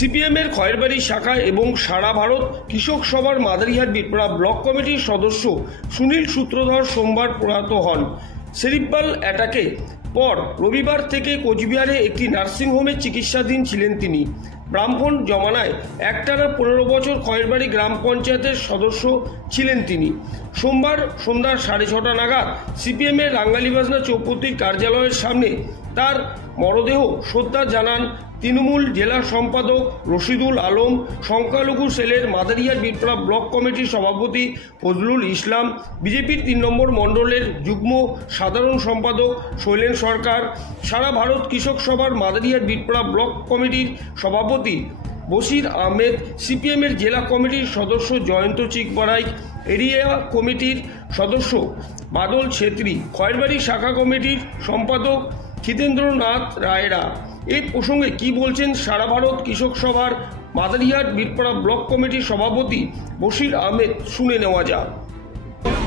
সিপিএমের খয়েরবাড়ি শাখা এবং সারা ভারত কৃষক সভার মাদারিহাট বিটপাড়া ব্লক কমিটির সদস্য সুনীল সূত্রধর সোমবার প্রয়াত হন। সেরিব্রাল অ্যাটাকে পর রবিবার থেকে কোচবিহারে একটি নার্সিংহোমে চিকিৎসাধীন ছিলেন তিনি। ব্রাহ্মণ জমানায় একটানা 15 বছর খয়েরবাড়ি গ্রাম পঞ্চায়েতের সদস্য ছিলেন তিনি। সোমবার সন্ধ্যা 6:30 নাগাদ সিপিএমের রাঙ্গালিবাজনা চৌপতির কার্যালয়ের সামনে তার মরদেহ শ্রদ্ধা জানান তৃণমূল জেলা সম্পাদক রশিদুল আলম, সংখ্যালঘু সেলের মাদারিহাট বিটপাড়া ব্লক কমিটির সভাপতি ফজলুল ইসলাম, বিজেপির 3 নম্বর মণ্ডলের যুগ্ম সাধারণ সম্পাদক শৈলেন সরকার, সারা ভারত কৃষক সভার মাদারিহাট বিটপাড়া ব্লক কমিটির সভাপতি বশির আহমেদ, সিপিএমের জেলা কমিটির সদস্য জয়ন্ত চিকবড়াই, এরিয়া কমিটির সদস্য বাদল ছেত্রী, খয়েরবাড়ি শাখা কমিটির সম্পাদক খিতেন্দ্রনাথ রায়রা। এই প্রসঙ্গে কি বলছেন সারা ভারত কৃষক সভার মাদারিহাট বিটপাড়া ব্লক কমিটির সভাপতি বশির আহমেদ, শুনে নেওয়া যাক।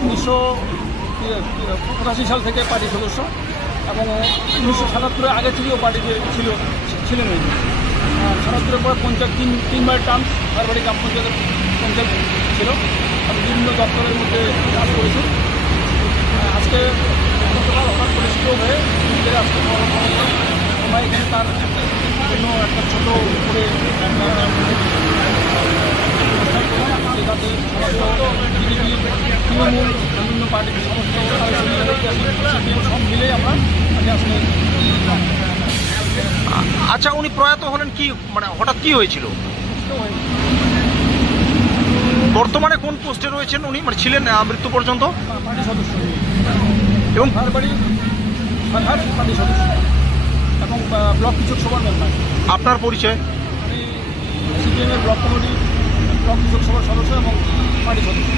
1985 সাল থেকে পার্টি সদস্য এবং 1977 আগে থেকেও পার্টিতে ছিলেন। 77-এর পরে পঞ্চায়েত তিনবার টার্ম খয়েরবাড়ি গ্রাম পঞ্চায়েতের পঞ্চায়েত ছিল এবং বিভিন্ন দপ্তরের মধ্যে কাজ করেছে। আজকে হঠাৎ করে স্ট্রোক হয়ে নিজের আজকে সময় এখানে তার জন্য একটা ছোটো করে যাতে সমস্ত বিজেপি তৃণমূল বিভিন্ন পার্টির সমস্ত সব মিলেই আমরা আগে আসলে। আচ্ছা, উনি প্রয়াত হলেন কি মানে হঠাৎ কি হয়েছিল? বর্তমানে কোন পোস্টে রয়েছেন উনি, মানে ছিলেন মৃত্যু পর্যন্ত? পার্টি সদস্য এবং খয়েরবাড়ি শাখার পার্টি সদস্য এবং ব্লক কৃষক সভার মেম্বার। আপনার পরিচয়? আমি সিপিএমের ব্লক কমিটি ব্লক কৃষক সভার সদস্য এবং পার্টি সদস্য।